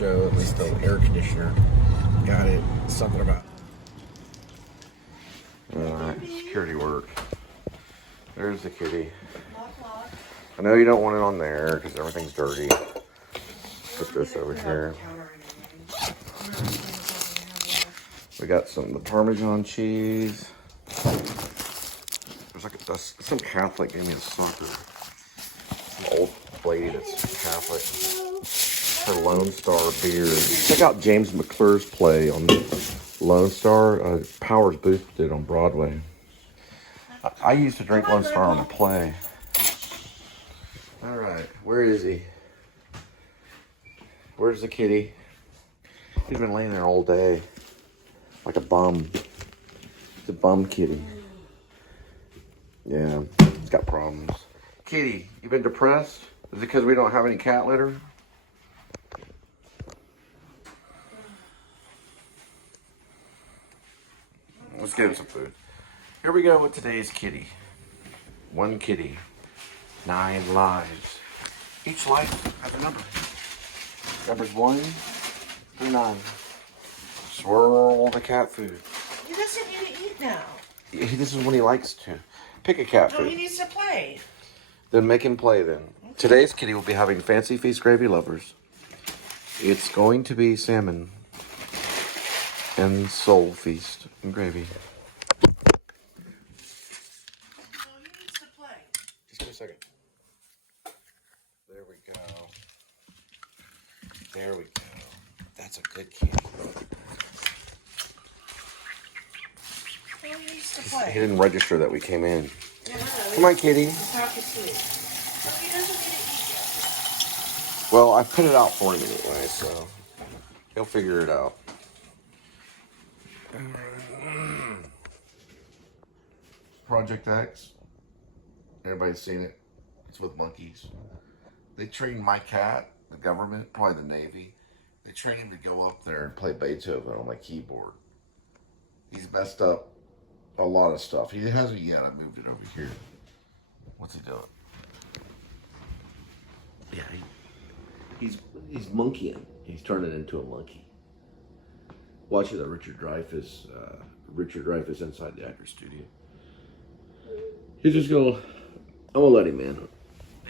show, at least the air conditioner. Got it. Something about. Alright, security work. There's the kitty. I know you don't want it on there because everything's dirty. Put this over here. We got the Parmesan cheese. There's like some Catholic gave me a soccer. Some old lady that's Catholic. Her Lone Star beer. Check out James McClure's play on Lone Star. Powers Booth did on Broadway. I used to drink Lone Star on a play. All right, where is he? Where's the kitty? He's been laying there all day, like a bum. It's a bum kitty. Yeah, it's got problems. Kitty, you been depressed? Is it because we don't have any cat litter? Let's give him some food. Here we go with today's kitty. One kitty, 9 lives. Each life has a number. Numbers 1 through 9. Swirl the cat food. He doesn't need to eat now. This is when he likes to. Pick a cat food. No, he needs to play. Then make him play then. Okay. Today's kitty will be having Fancy Feast Gravy Lovers. It's going to be salmon and Soul Feast and gravy. No, he needs to play. Just give me a second. There we go. There we go. That's a good kitty. No, he needs to play. He didn't register that we came in. Yeah, Come on, kitty. He's half asleep. No, he doesn't need to eat yet. Well, I put it out for him anyway, so he'll figure it out. Project X. Everybody's seen it. It's with monkeys. They trained my cat, the government, probably the Navy. They trained him to go up there and play Beethoven on my keyboard. He's messed up a lot of stuff. He hasn't yet. I moved it over here. What's he doing? Yeah, he's monkeying. He's turning into a monkey. Watching the Richard Dreyfuss inside the actor studio. He's just going. I'm gonna let him in.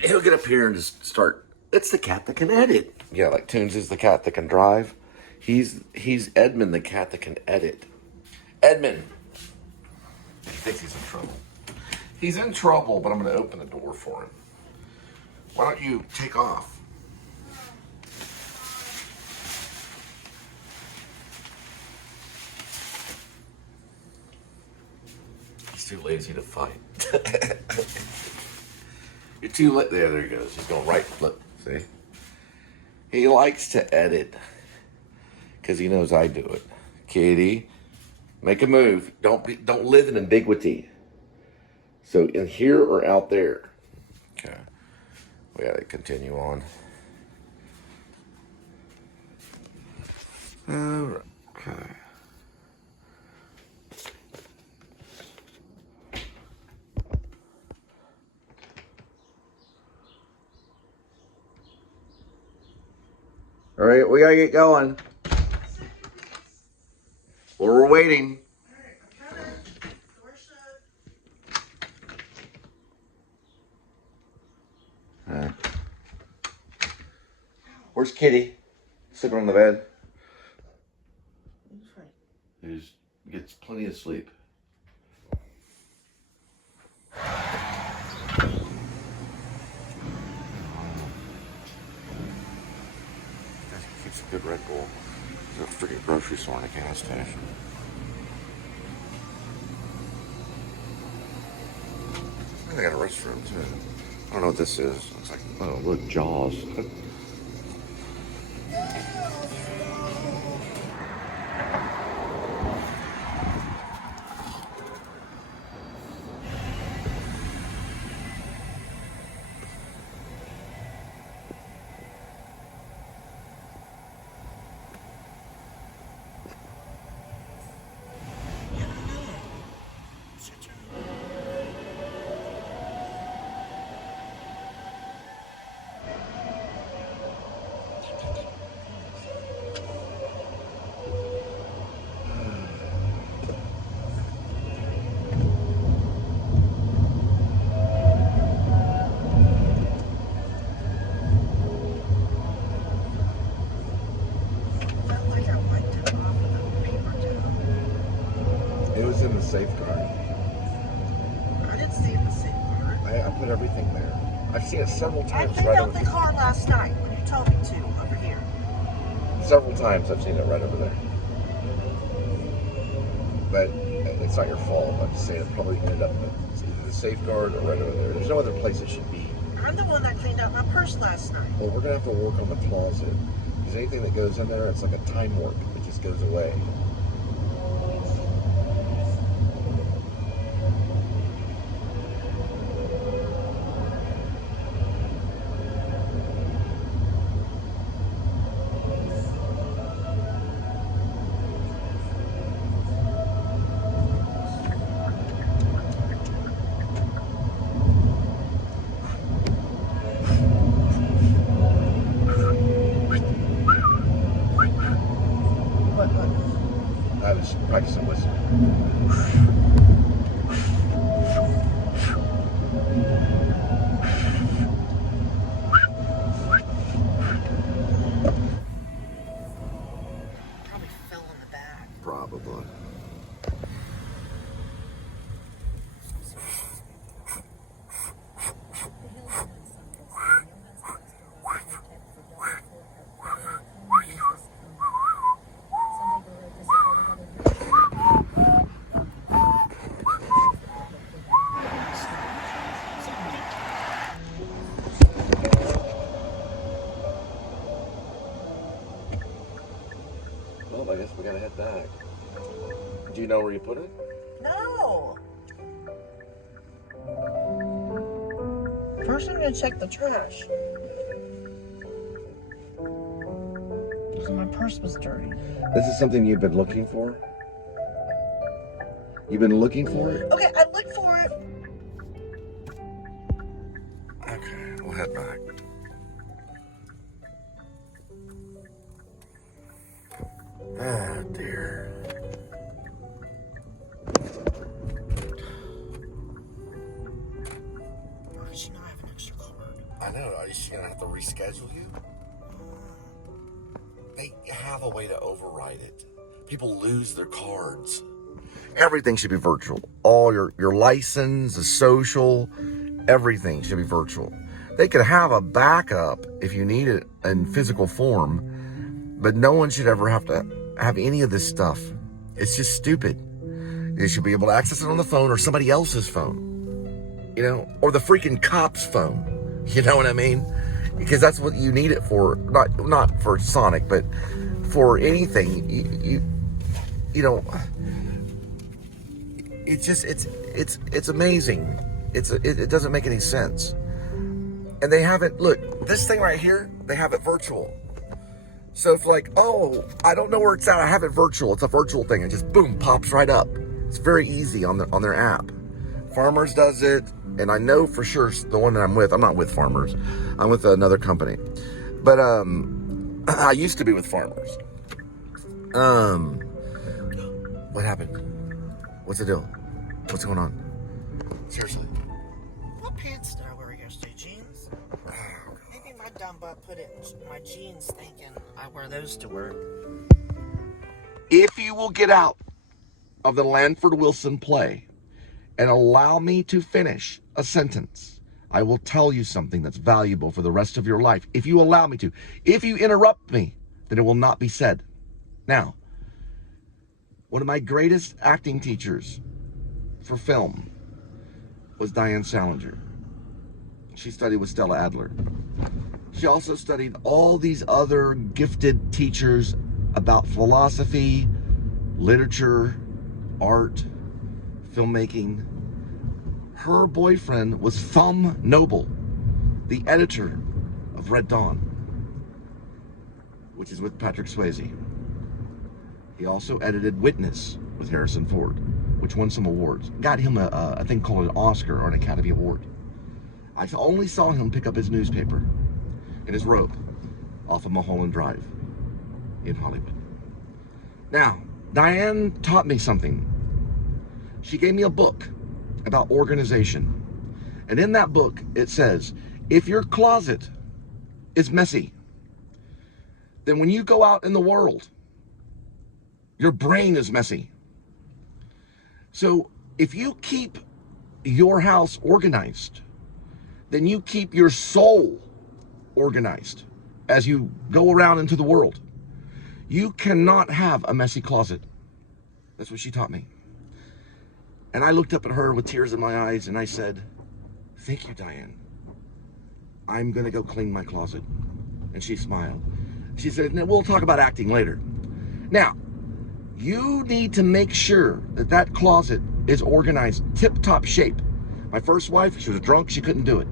He'll get up here and just start. It's the cat that can edit. Yeah, like Toons is the cat that can drive. He's Edmund, the cat that can edit. Edmund. He thinks he's in trouble. He's in trouble, but I'm going to open the door for him. Why don't you take off? He's too lazy to fight. You're too late. There he goes. He's going right flip. See? He likes to edit because he knows I do it. Kitty, make a move. Don't live in ambiguity. So in here or out there? Okay. We gotta continue on. Alright. Okay. All right, we gotta get going. Well, we're waiting. Where's Kitty? Sleeping on the bed. He gets plenty of sleep. Keeps a good Red Bull. There's a freaking grocery store and a gas station. I think they got a restroom too. I don't know what this is. Looks like, oh look, Jaws. see the safeguard. I put everything there. I've seen it several I times. cleaned Right out over the car last night when you told me to over here. Several times I've seen it right over there. But it's not your fault. I'm just saying it probably ended up it's either the safeguard or right over there. There's no other place it should be. I'm the one that cleaned out my purse last night. Well, we're gonna have to work on the closet. Because anything that goes in there, it's like a time warp. It just goes away. What? I was practicing whistling. Probably fell in the back. Probably. Well, I guess we gotta head back. Do you know where you put it? No. First, I'm gonna check the trash. So my purse was dirty. This is something you've been looking for? You've been looking for it? Okay, I looked for it. Okay, we'll head back. Oh, dear. Why does she not have an extra card? I know. Are you gonna have to reschedule you? They have a way to override it. People lose their cards. Everything should be virtual. All your license, the social, everything should be virtual. They could have a backup if you need it in physical form, but no one should ever have to have any of this stuff. It's just stupid. They should be able to access it on the phone or somebody else's phone, you know, or the freaking cop's phone. You know what I mean? Because that's what you need it for. Not for Sonic, but for anything. You know. It's just it's amazing. It doesn't make any sense. And they have it. Look, this thing right here. They have it virtual. So it's like, oh, I don't know where it's at. I have it virtual. It's a virtual thing. It just boom pops right up. It's very easy on their app. Farmers does it, and I know for sure the one that I'm with. I'm not with Farmers. I'm with another company. But I used to be with Farmers. What happened? What's the deal? What's going on? Seriously. What pants did I wear yesterday? Jeans? Maybe my dumb butt put it in my jeans thinking I wear those to work. If you will get out of the Lanford Wilson play and allow me to finish a sentence, I will tell you something that's valuable for the rest of your life. If you allow me to. If you interrupt me, then it will not be said. Now, one of my greatest acting teachers for film was Diane Salinger. She studied with Stella Adler. She also studied all these other gifted teachers about philosophy, literature, art, filmmaking. Her boyfriend was Thumb Noble, the editor of Red Dawn, which is with Patrick Swayze. He also edited Witness with Harrison Ford, which won some awards. Got him a thing called an Oscar or an Academy Award. I only saw him pick up his newspaper in his robe off of Mulholland Drive in Hollywood. Now, Diane taught me something. She gave me a book about organization. And in that book, it says, if your closet is messy, then when you go out in the world, your brain is messy. So if you keep your house organized, then you keep your soul organized as you go around into the world. You cannot have a messy closet. That's what she taught me. And I looked up at her with tears in my eyes and I said, thank you, Diane. I'm gonna go clean my closet. And she smiled. She said, no, we'll talk about acting later. Now, you need to make sure that that closet is organized, tip-top shape. My first wife, she was drunk, she couldn't do it.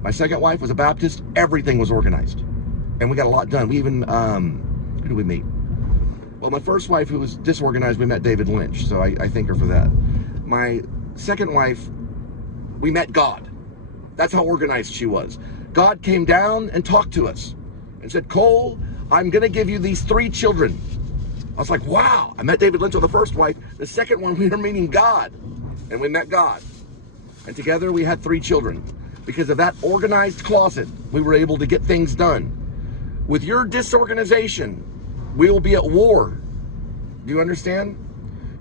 My second wife was a Baptist, everything was organized. And we got a lot done. We even, who did we meet? Well, my first wife, who was disorganized, we met David Lynch, so I thank her for that. My second wife, we met God. That's how organized she was. God came down and talked to us and said, Cole, I'm gonna give you these 3 children. I was like, wow. I met David Lynch with the first wife. The second one, we were meeting God, and we met God. And together we had 3 children. Because of that organized closet, we were able to get things done. With your disorganization, we will be at war. Do you understand?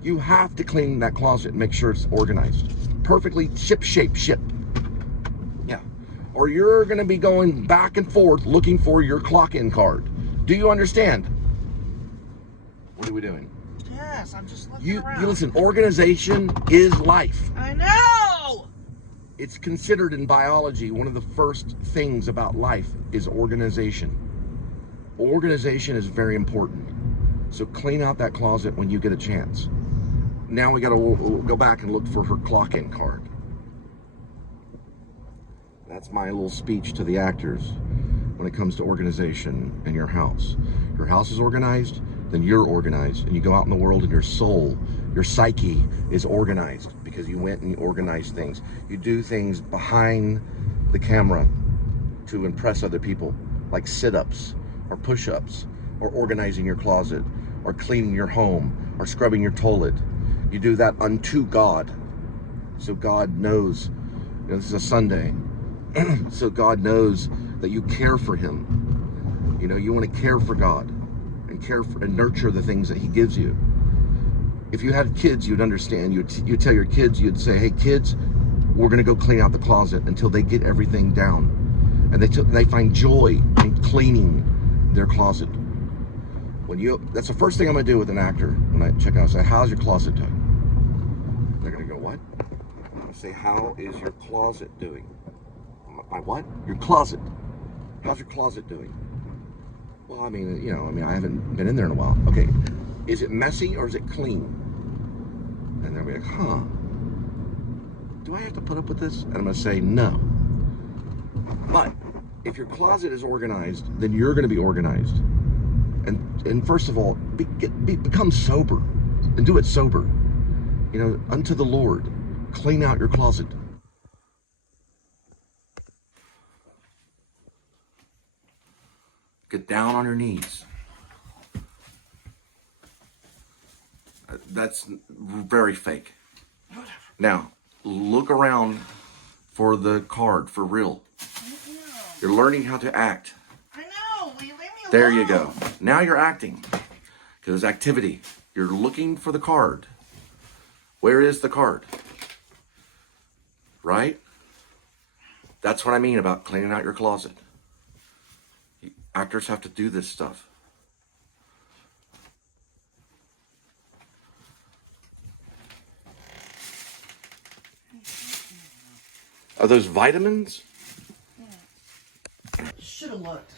You have to clean that closet and make sure it's organized. Perfectly ship-shape ship. Yeah. Or you're gonna be going back and forth looking for your clock-in card. Do you understand? What are we doing? Yes, I'm just looking around. You listen, organization is life. I know! It's considered in biology one of the first things about life is organization. Organization is very important. So clean out that closet when you get a chance. Now we gotta go back and look for her clock-in card. That's my little speech to the actors when it comes to organization in your house. Your house is organized, then you're organized, and you go out in the world and your soul, your psyche is organized because you went and you organized things. You do things behind the camera to impress other people, like sit-ups or push-ups or organizing your closet or cleaning your home or scrubbing your toilet. You do that unto God. So God knows, this is a Sunday, so God knows that you care for him. You want to care for God and care for and nurture the things that he gives you. If you had kids, you'd understand. You'd tell your kids, you'd say, hey kids, we're going to go clean out the closet until they get everything down. And they find joy in cleaning their closet. That's the first thing I'm going to do with an actor when I check out. I say, how's your closet doing? They're going to go, what? I'm going to say, how is your closet doing? My what? Your closet. How's your closet doing? Well, I mean, I haven't been in there in a while. Okay, is it messy or is it clean? And they'll be like, huh, do I have to put up with this? And I'm going to say, no. But if your closet is organized, then you're going to be organized. And first of all, become sober and do it sober. Unto the Lord, clean out your closet. Get down on your knees. That's very fake. Now, look around for the card, for real. You're learning how to act. I know, will you leave me alone? There you go. Now you're acting. Because activity. You're looking for the card. Where is the card? Right? That's what I mean about cleaning out your closet. Actors have to do this stuff. Are those vitamins? Should have looked.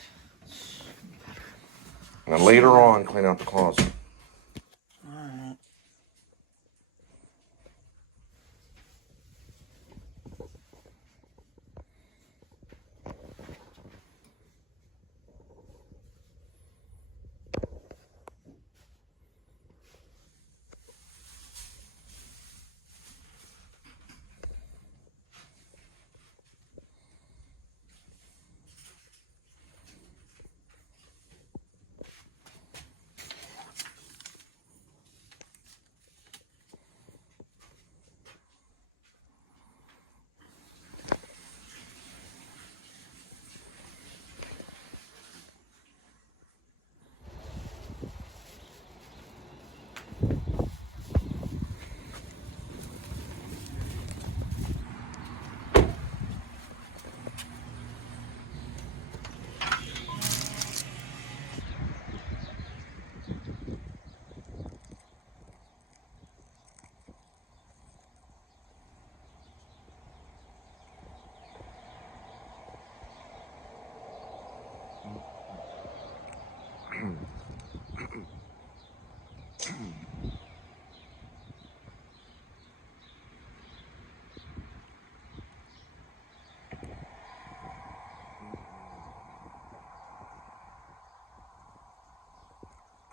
And later on, clean out the closet. Alright.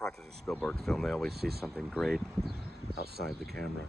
practice a Spielberg film, they always see something great outside the camera.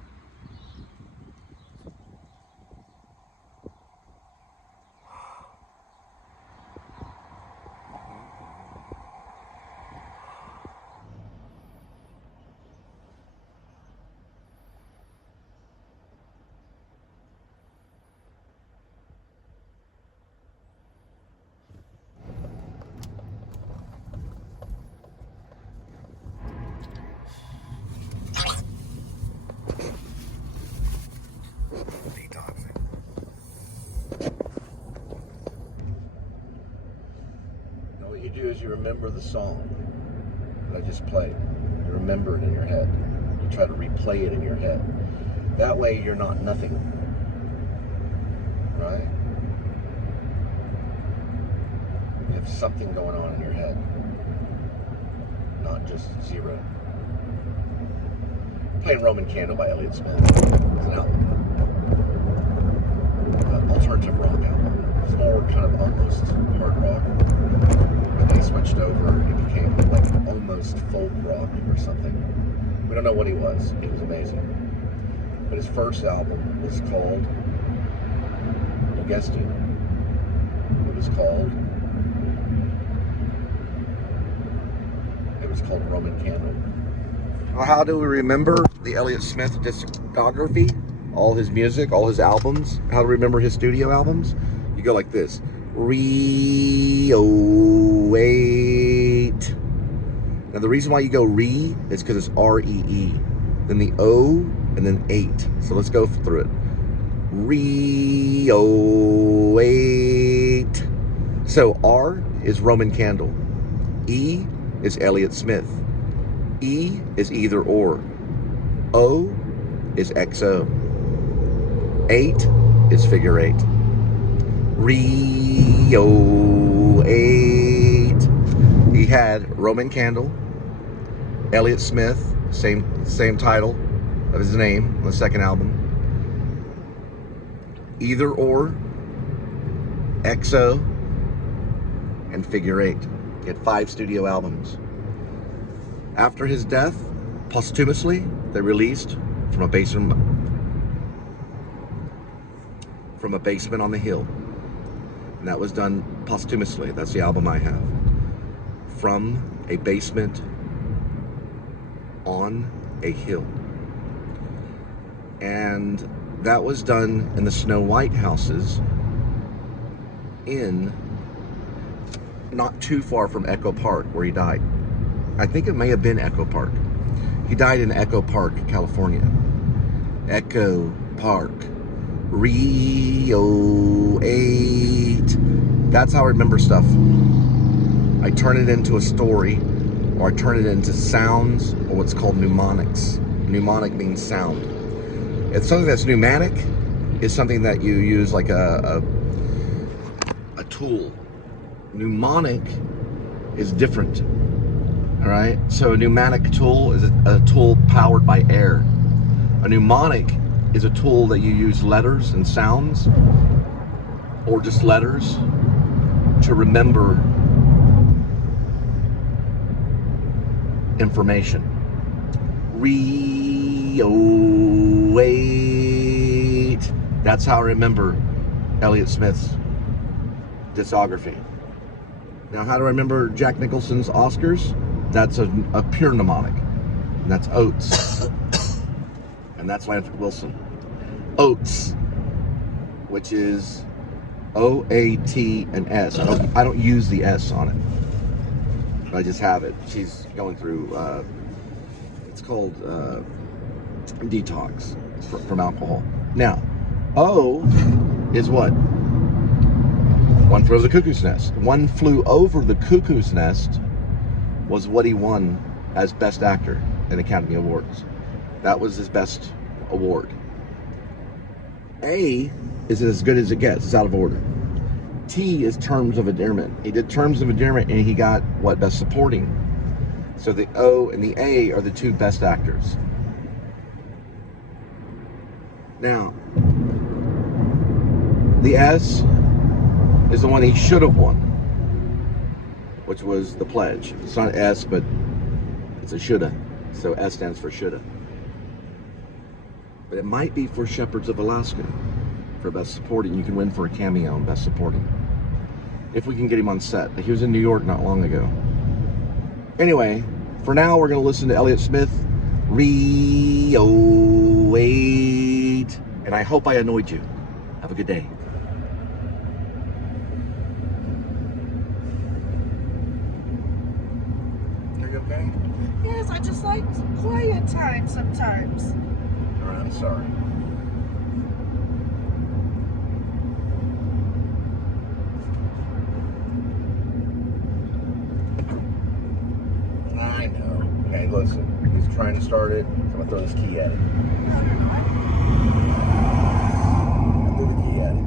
Now what you do is you remember the song that I just played. You remember it in your head. You try to replay it in your head. That way you're not nothing. Right? You have something going on in your head. Not just zero. Playing Roman Candle by Elliott Smith. It's an album. Alternative rock album. It's more kind of almost hard rock. But then he switched over and he became like almost folk rock or something. We don't know what he was. He was amazing. But his first album was called, you guessed it, it was called Roman Candle. How do we remember the Elliott Smith discography? All his music, all his albums? How to remember his studio albums? You go like this. Re-o-wait. Now the reason why you go re is because it's R-E-E. Then the O, and then 8. So let's go through it. Re-o-wait. So R is Roman Candle. E is Elliott Smith. E is either or. O is XO. 8 is figure 8. Re-o-8. He had Roman Candle, Elliott Smith, same title of his name on the second album. Either or, XO, and figure 8. He had 5 studio albums. After his death, posthumously, they released From a Basement on the Hill. And that was done posthumously. That's the album I have. From a Basement on a Hill. And that was done in the Snow White houses in not too far from Echo Park where he died. I think it may have been Echo Park. He died in Echo Park, California. Echo Park. Re-o-8. That's how I remember stuff. I turn it into a story, or I turn it into sounds, or what's called mnemonics. Mnemonic means sound. It's something that's pneumatic, is something that you use like a tool. Mnemonic is different. All right, so a pneumatic tool is a tool powered by air. A mnemonic is a tool that you use letters and sounds, or just letters, to remember information. Re-o-wait. That's how I remember Elliott Smith's discography. Now, how do I remember Jack Nicholson's Oscars? That's a pure mnemonic. And that's Oates. And that's Lanford Wilson. Oates, which is O-A-T and S. I don't use the S on it. I just have it. She's going through, it's called detox from alcohol. Now, O is what? One Flew Over the Cuckoo's Nest. One Flew Over the Cuckoo's Nest was what he won as Best Actor in Academy Awards. That was his best award. A is as good as it gets. It's out of order. T is Terms of Endearment. He did Terms of Endearment and he got what? Best Supporting. So the O and the A are the 2 best actors. Now, the S is the one he should have won, which was The Pledge. It's not S, but It's a shoulda. So S stands for shoulda. But it might be for Shepherds of Alaska for Best Supporting. You can win for a cameo in Best Supporting. If we can get him on set. He was in New York not long ago. Anyway, for now we're going to listen to Elliott Smith, Rio 8. And I hope I annoyed you. Have a good day. Are you okay? Yes, I just like quiet time sometimes. All right, I'm sorry. I know. Okay, listen. He's trying to start it. I'm going to throw this key at him. No, you're not. I threw the key at him.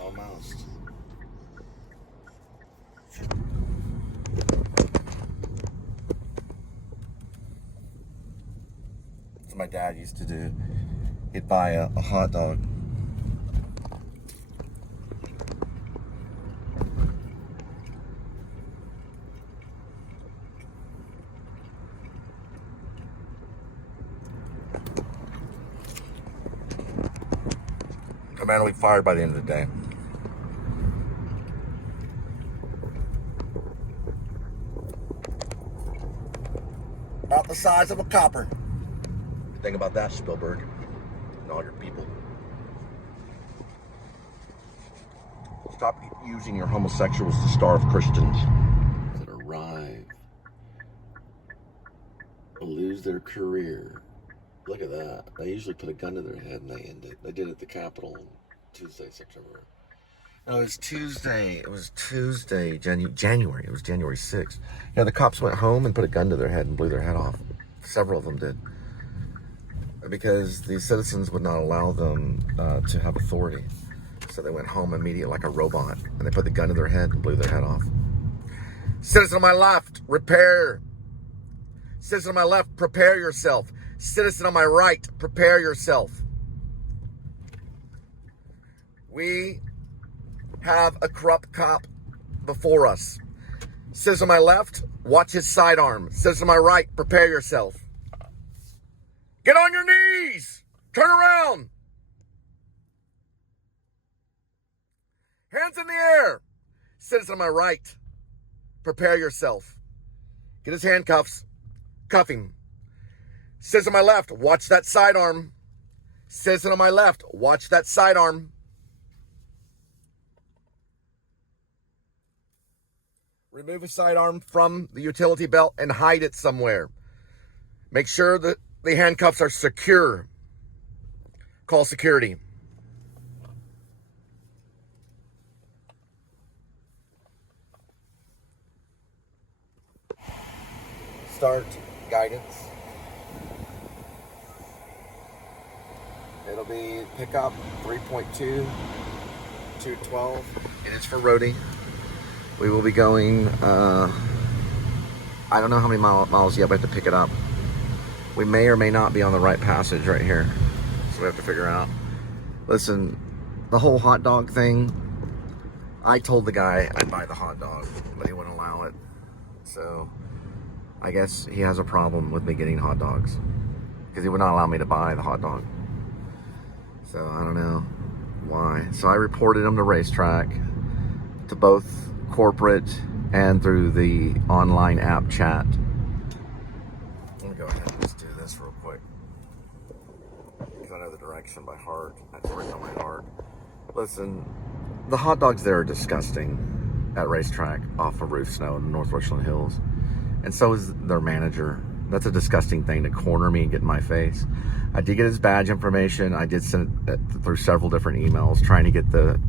Almost. That's what my dad used to do. He'd buy a hot dog. The man will be fired by the end of the day. About the size of a copper. Think about that, Spielberg, and all your people. Stop using your homosexuals to starve Christians. That arrive, lose their career. Look at that. They usually put a gun to their head and they end it. They did it at the Capitol on Tuesday, September. No, it was Tuesday. It was Tuesday, January. It was January 6th. Yeah, the cops went home and put a gun to their head and blew their head off. Several of them did. Because the citizens would not allow them to have authority. So they went home immediately like a robot. And they put the gun to their head and blew their head off. Citizen on my left, repair. Citizen on my left, prepare yourself. Citizen on my right, prepare yourself. We have a corrupt cop before us. Citizen on my left, watch his sidearm. Citizen on my right, prepare yourself. Get on your knees. Turn around. Hands in the air. Citizen on my right, prepare yourself. Get his handcuffs. Cuff him. Citizen on my left, watch that sidearm. Citizen on my left, watch that sidearm. Remove a sidearm from the utility belt and hide it somewhere. Make sure that the handcuffs are secure. Call security. Start guidance. It'll be pickup 3.2, 212. It is for Roadie. We will be going, I don't know how many miles yet, but I have to pick it up. We may or may not be on the right passage right here. So we have to figure out. Listen, the whole hot dog thing, I told the guy I'd buy the hot dog, but he wouldn't allow it. So I guess he has a problem with me getting hot dogs because he would not allow me to buy the hot dog. So I don't know why. So I reported him to racetrack, to both corporate and through the online app chat. Let me go ahead and just do this real quick because I know the direction by heart. That's written on my heart. Listen, the hot dogs there are disgusting at racetrack off of Roof Snow in the North Richland Hills. And so is their manager. That's a disgusting thing to corner me and get in my face. I did get his badge information. I did send it through several different emails trying to get the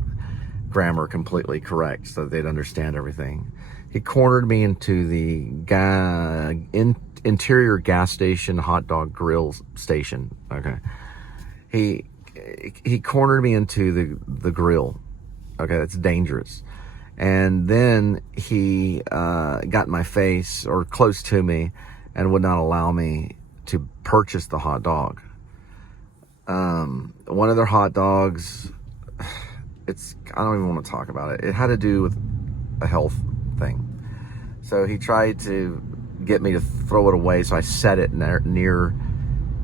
grammar completely correct so that they'd understand everything. He cornered me into the interior gas station hot dog grill station. Okay. He cornered me into the grill. Okay, that's dangerous. And then he got in my face or close to me and would not allow me to purchase the hot dog. One of their hot dogs, I don't even want to talk about it. It had to do with a health thing. So he tried to get me to throw it away, so I set it near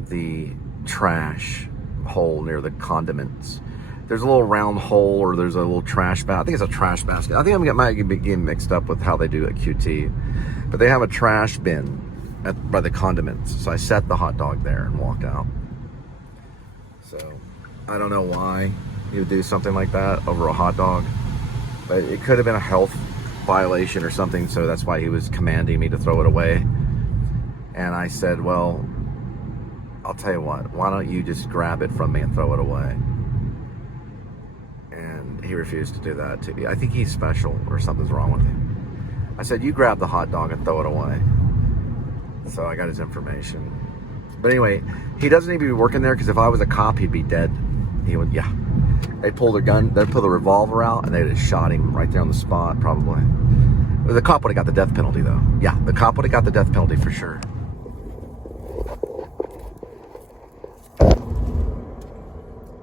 the trash hole, near the condiments. There's a little round hole, or there's a little trash basket. I think it's a trash basket. I think I might be getting mixed up with how they do it at QT. But they have a trash bin by the condiments. So I set the hot dog there and walked out. So I don't know why he would do something like that over a hot dog. But it could have been a health violation or something, so that's why he was commanding me to throw it away. And I said, well, I'll tell you what, why don't you just grab it from me and throw it away? And he refused to do that to me. I think he's special or something's wrong with him. I said, you grab the hot dog and throw it away. So I got his information. But anyway, he doesn't need to be working there, because if I was a cop, he'd be dead. He would, yeah. They'd pull their gun, they'd pull the revolver out, and they'd have shot him right there on the spot, probably. The cop would have got the death penalty, though. Yeah, the cop would have got the death penalty for sure.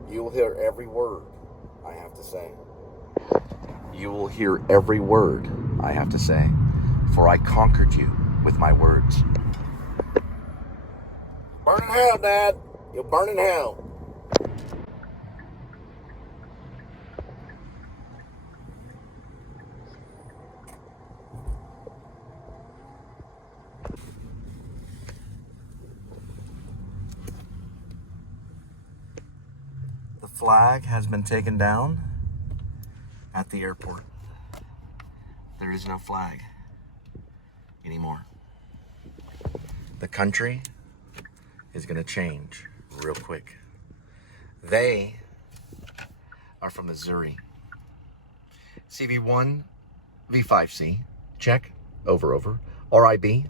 You will hear every word I have to say. You will hear every word I have to say, for I conquered you with my words. Burn in hell, Dad. You'll burn in hell. The flag has been taken down at the airport. There is no flag anymore. The country is going to change real quick. They are from Missouri. CV1, V5C, check, over. RIB,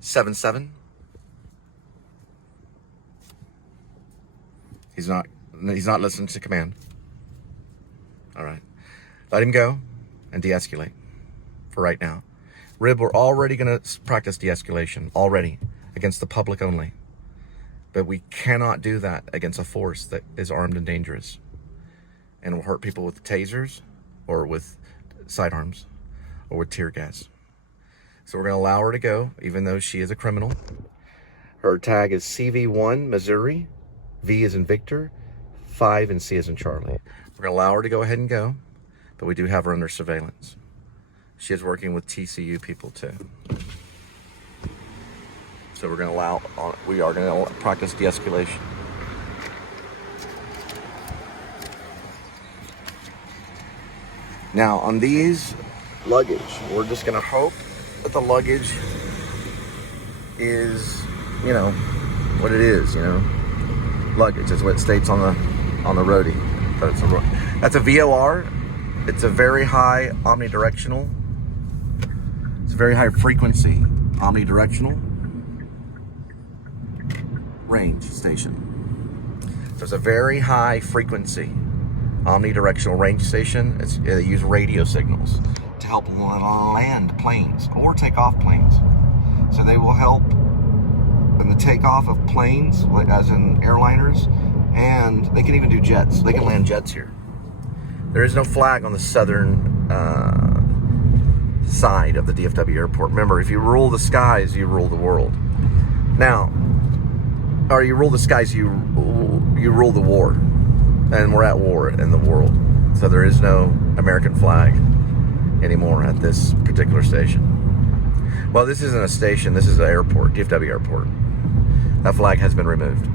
77. He's not listening to command. All right. Let him go and de-escalate for right now. Rib, we're already going to practice de-escalation, already, against the public only. But we cannot do that against a force that is armed and dangerous and will hurt people with tasers or with sidearms or with tear gas. So we're going to allow her to go, even though she is a criminal. Her tag is CV1, Missouri. V is in Victor. 5 and C is in Charlie. We're going to allow her to go ahead and go, but we do have her under surveillance. She is working with TCU people too. So we are going to practice de-escalation. Now, on these luggage, we're just going to hope that the luggage is, what it is, luggage is what it states on the Roadie. That's a VOR. It's a very high omnidirectional. It's a very high frequency omnidirectional range station. So it's a very high frequency omnidirectional range station. They use radio signals to help land planes or take off planes. So they will help in the takeoff of planes, as in airliners, and they can even do jets. They can land jets here. There is no flag on the southern side of the DFW airport. Remember, if you rule the skies, you rule the world. Now, or you rule the skies, you rule the war. And we're at war in the world. So there is no American flag anymore at this particular station. Well, this isn't a station, this is an airport, DFW airport. That flag has been removed.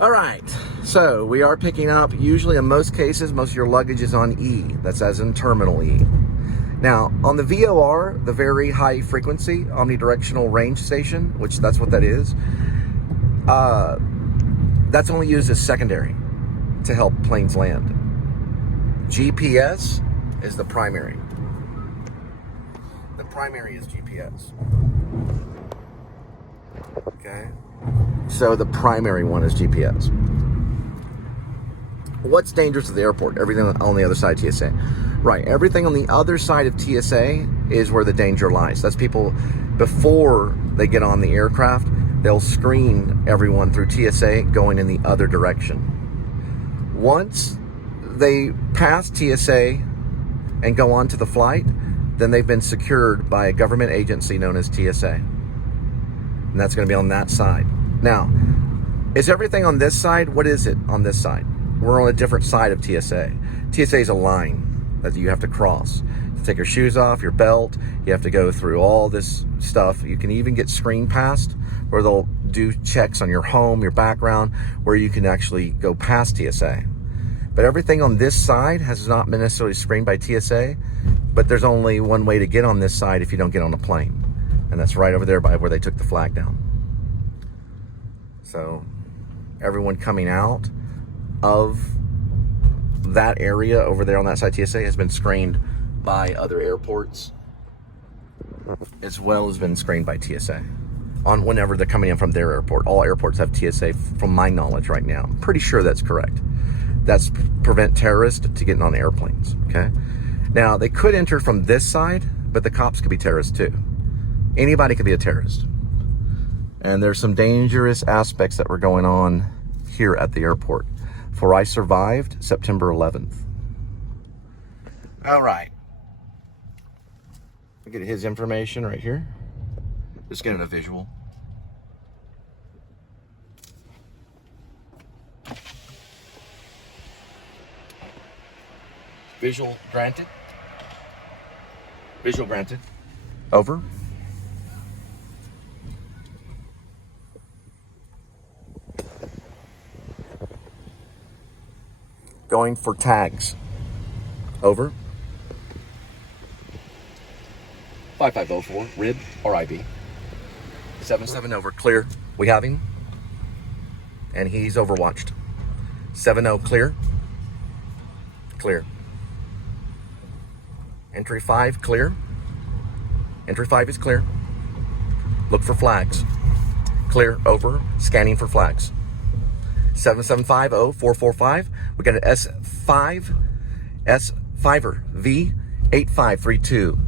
All right, so we are picking up, usually in most cases, most of your luggage is on E. That's as in terminal E. Now, on the VOR, the very high frequency omnidirectional range station, which that's what that is, that's only used as secondary to help planes land. GPS is the primary. The primary is GPS. Okay? So the primary one is GPS. What's dangerous at the airport? Everything on the other side TSA. Right, everything on the other side of TSA is where the danger lies. That's people, before they get on the aircraft, they'll screen everyone through TSA going in the other direction. Once they pass TSA and go on to the flight, then they've been secured by a government agency known as TSA. And that's going to be on that side. Now, is everything on this side? What is it on this side? We're on a different side of TSA. TSA is a line that you have to cross. You take your shoes off, your belt. You have to go through all this stuff. You can even get screen passed, where they'll do checks on your home, your background, where you can actually go past TSA. But everything on this side has not been necessarily screened by TSA, but there's only one way to get on this side if you don't get on a plane. And that's right over there by where they took the flag down. So everyone coming out of that area over there on that side TSA has been screened by other airports, as well as been screened by TSA on whenever they're coming in from their airport. All airports have TSA from my knowledge right now. I'm pretty sure that's correct. That's prevent terrorists to getting on airplanes, okay? Now, they could enter from this side, but the cops could be terrorists too. Anybody could be a terrorist. And there's some dangerous aspects that were going on here at the airport. For I survived September 11th. All right. Look at his information right here. Just getting a visual. Visual granted. Visual granted. Over. Going for tags. Over. 5504, rib, RIB. 77 over, clear. We have him. And he's overwatched. 70 clear. Clear. Entry 5 clear. Entry 5 is clear. Look for flags. Clear, over, scanning for flags. 7750445. We got an S5er V8532.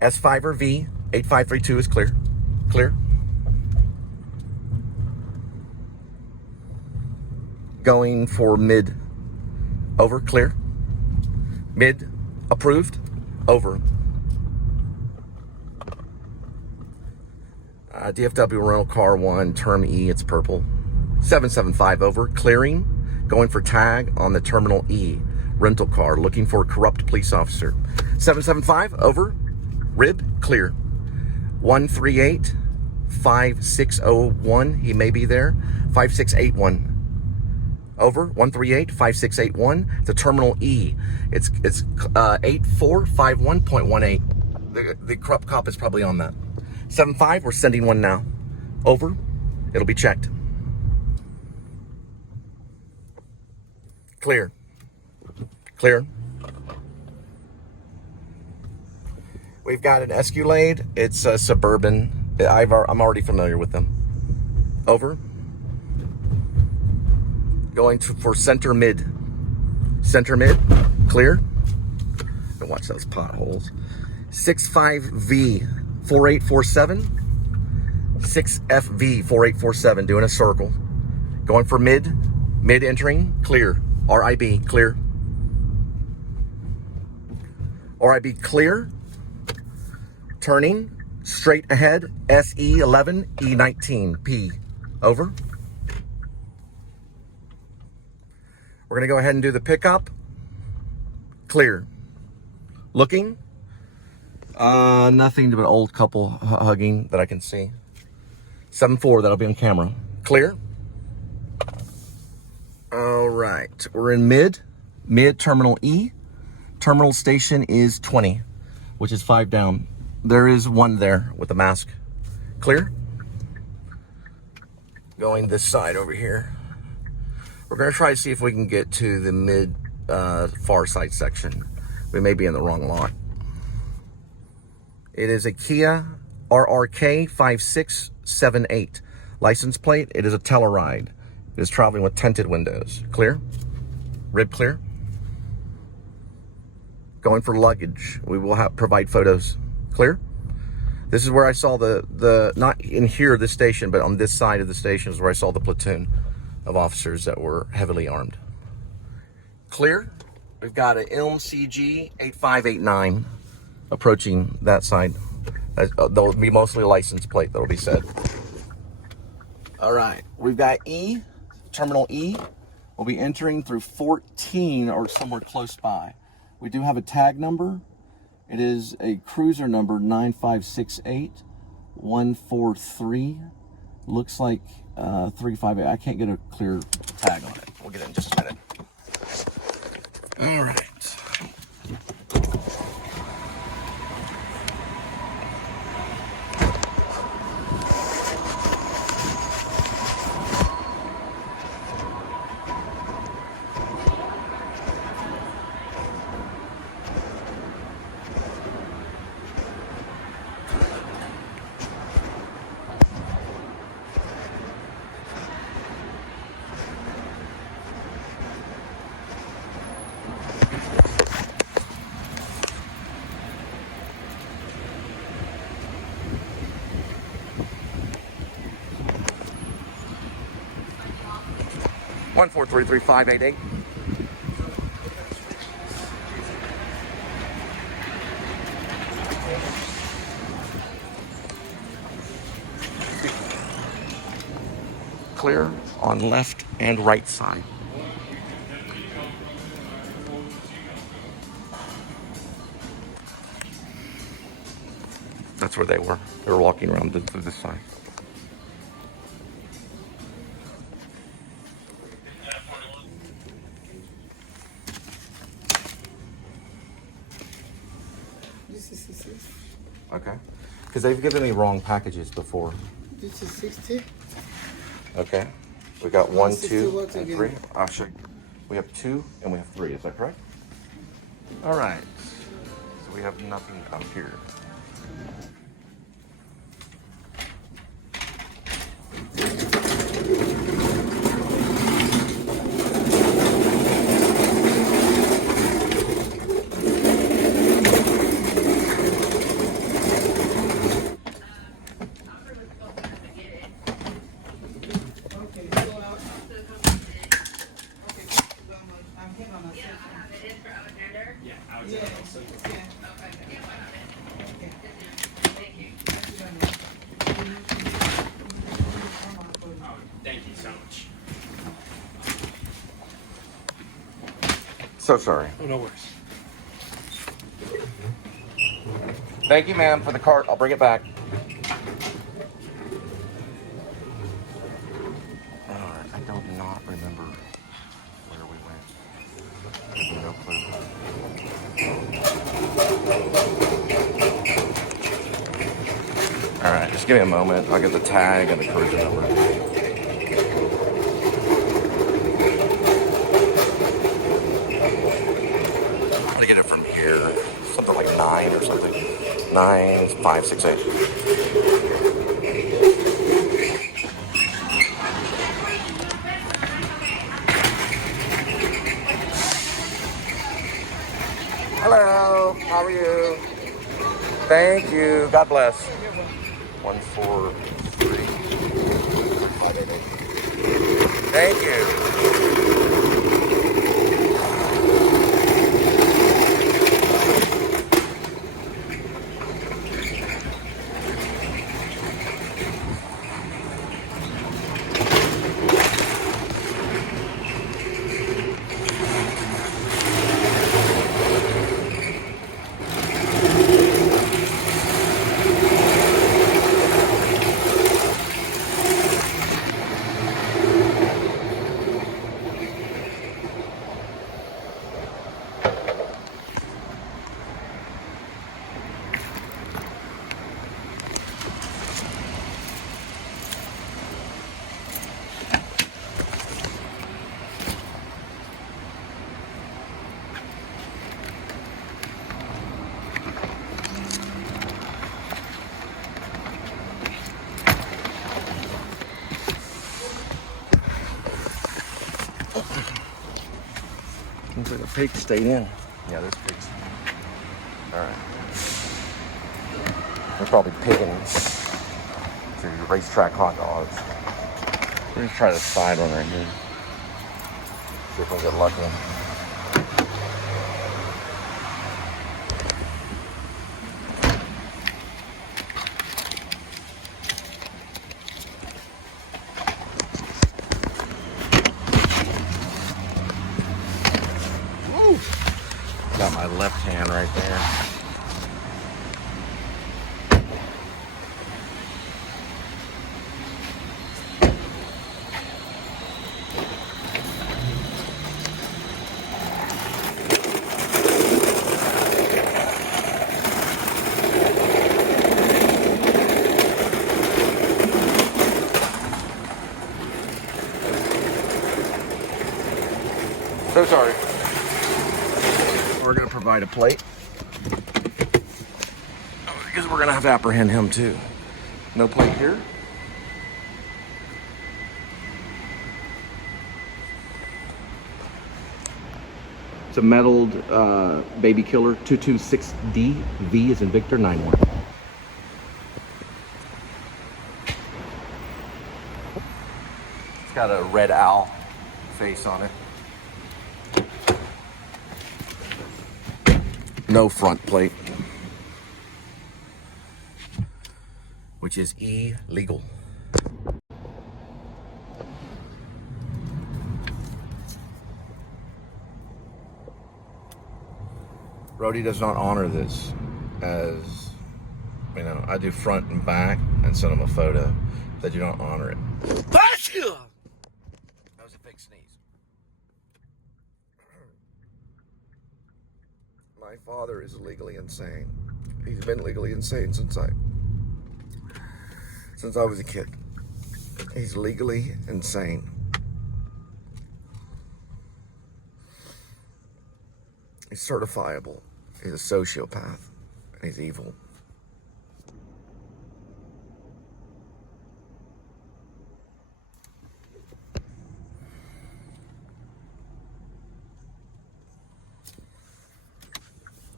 S5er V8532 is clear. Clear. Going for mid. Over, clear. Mid, approved. Over. DFW rental car 1, term E, it's purple. 775 over, clearing. Going for tag on the terminal E. Rental car, looking for a corrupt police officer. 775 over, rib, clear. 138 5601, he may be there. 5681. Over, 138 5681. It's a terminal E. It's 8451.18. The corrupt cop is probably on that. 75, we're sending one now. Over, it'll be checked. Clear. Clear. We've got an Escalade. It's a Suburban. I'm already familiar with them. Over. Going for center mid. Center mid. Clear. And watch those potholes. 65V 4847. 6FV 4847. Doing a circle. Going for mid. Mid entering. Clear. RIB, clear. RIB, clear. Turning, straight ahead, SE11, E19, P. Over. We're going to go ahead and do the pickup. Clear. Looking. Nothing but an old couple hugging that I can see. 7-4, that'll be on camera. Clear. All right, we're in mid terminal E. Terminal station is 20, which is 5 down. There is one there with a mask. Clear. Going this side over here. We're gonna try to see if we can get to the mid far side section. We may be in the wrong lot. It is a Kia RRK 5678. License plate, it is a Telluride. It is traveling with tinted windows. Clear. Rib clear. going for luggage. We will provide photos. Clear? This is where I saw the not in here, this station, but on this side of the station is where I saw the platoon of officers that were heavily armed. Clear? We've got an MCG 8589 approaching that side. There'll be mostly a license plate that'll be set. All right, we've got E, Terminal E. We'll be entering through 14 or somewhere close by. We do have a tag number. It is a cruiser number 9568143. Looks like 358. I can't get a clear tag on it. We'll get it in just a minute. All right. One 433-588. Clear on left and right side. That's where they were. They were walking around to this side. Okay. Because they've given me wrong packages before. This is 60. Okay. We got 1, 2, 61 and 3. I'll show you. We have 2 and we have 3. Is that correct? All right. So we have nothing up here. So sorry. Oh, no worries. Thank you, ma'am, for the cart. I'll bring it back. All right. I do not remember where we went. No clue. All right. Just give me a moment. I'll get the tag and the cruiser number. Get it from here, something like 9 or something. 9568. Hello, how are you? Thank you. God bless. 143. Thank you. Looks like a pig stayed in. Yeah, there's pigs. Alright. They're probably picking to racetrack hot dogs. We're gonna try the side one right here. See if we'll get lucky. Woo! Got my left hand right there. So sorry. We're going to provide a plate because we're going to have to apprehend him too. No plate here. It's a metaled baby killer 226D. V is in Victor 91. It's got a red owl face on it. No front plate, which is illegal. Roadie does not honor this, as you know, I do front and back and send him a photo. They do not honor it. That was a fake sneeze. My father is legally insane. He's been legally insane since I was a kid. He's legally insane. He's certifiable. He's a sociopath. He's evil.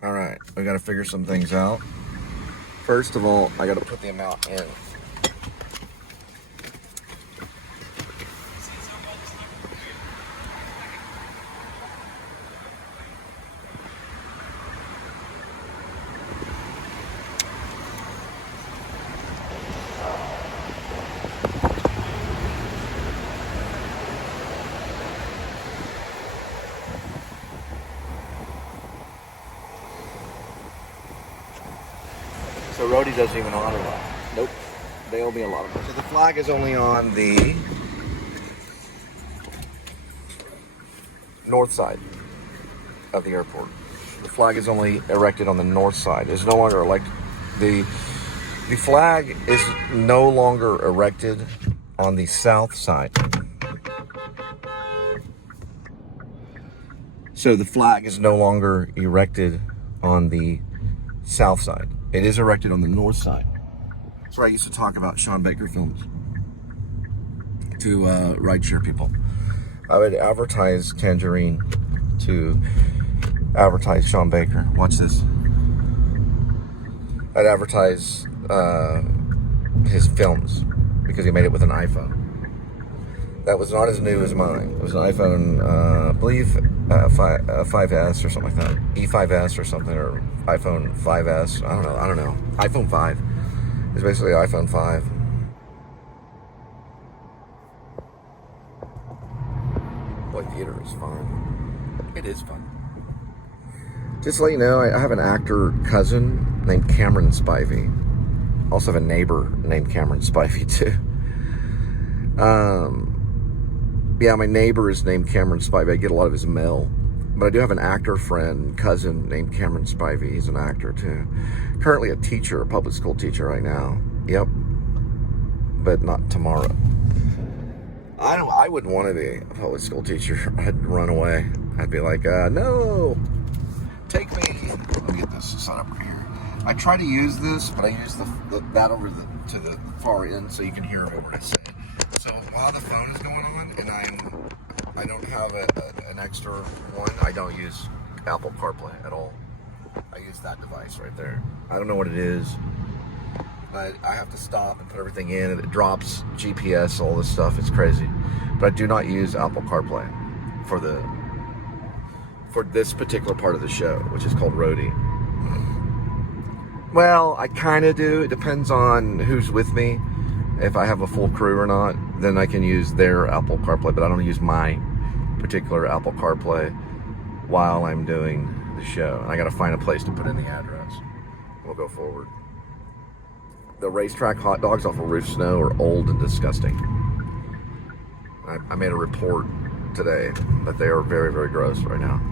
All right, we got to figure some things out. First of all, I got to put the amount in. So Roadie doesn't even honor that. Nope. They owe me a lot of money. So the flag is only on the north side of the airport. The flag is only erected on the north side. It's no longer elected. The flag is no longer erected on the south side. So the flag is no longer erected on the south side. It is erected on the north side. That's where I used to talk about Sean Baker films to rideshare people. I would advertise Tangerine to advertise Sean Baker. Watch this. I'd advertise his films because he made it with an iPhone. That was not as new as mine. It was an iPhone, I believe, 5S or something like that. E5S or something, or iPhone 5S. I don't know. iPhone 5. It's basically iPhone 5. Boy, theater is fun. It is fun. Just to let you know, I have an actor cousin named Cameron Spivey. Also have a neighbor named Cameron Spivey too. Yeah, my neighbor is named Cameron Spivey. I get a lot of his mail. But I do have an actor friend, cousin named Cameron Spivey. He's an actor too. Currently a teacher, a public school teacher right now. Yep. But not tomorrow. I wouldn't want to be a public school teacher. I'd run away. I'd be like, no, take me. Let me get this set up right here. I try to use this, but I use that over to the far end so you can hear what I say. So while the phone is going on and I don't have an extra one, I don't use Apple CarPlay at all. I use that device right there. I don't know what it is. I have to stop and put everything in, and it drops GPS, all this stuff. It's crazy. But I do not use Apple CarPlay for this particular part of the show, which is called Roadie. Well, I kind of do. It depends on who's with me. If I have a full crew or not, then I can use their Apple CarPlay, but I don't use my particular Apple CarPlay while I'm doing the show. And I got to find a place to put in the address. We'll go forward. The racetrack hot dogs off of Roof Snow are old and disgusting. I made a report today that they are very, very gross right now.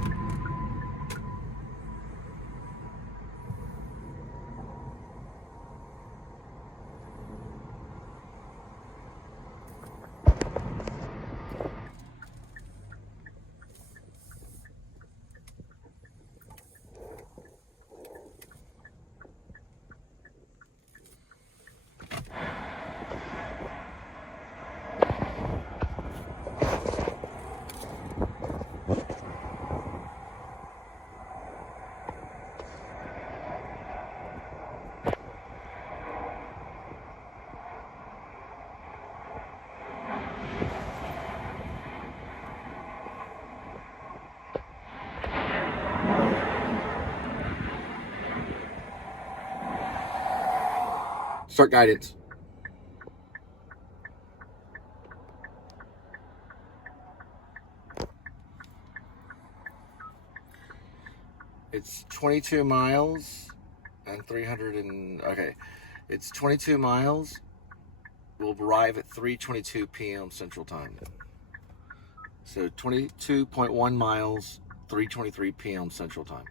Start guidance. It's 22 miles and 300 and... Okay. It's 22 miles. We'll arrive at 3:22 p.m. Central Time. So 22.1 miles, 3:23 p.m. Central Time.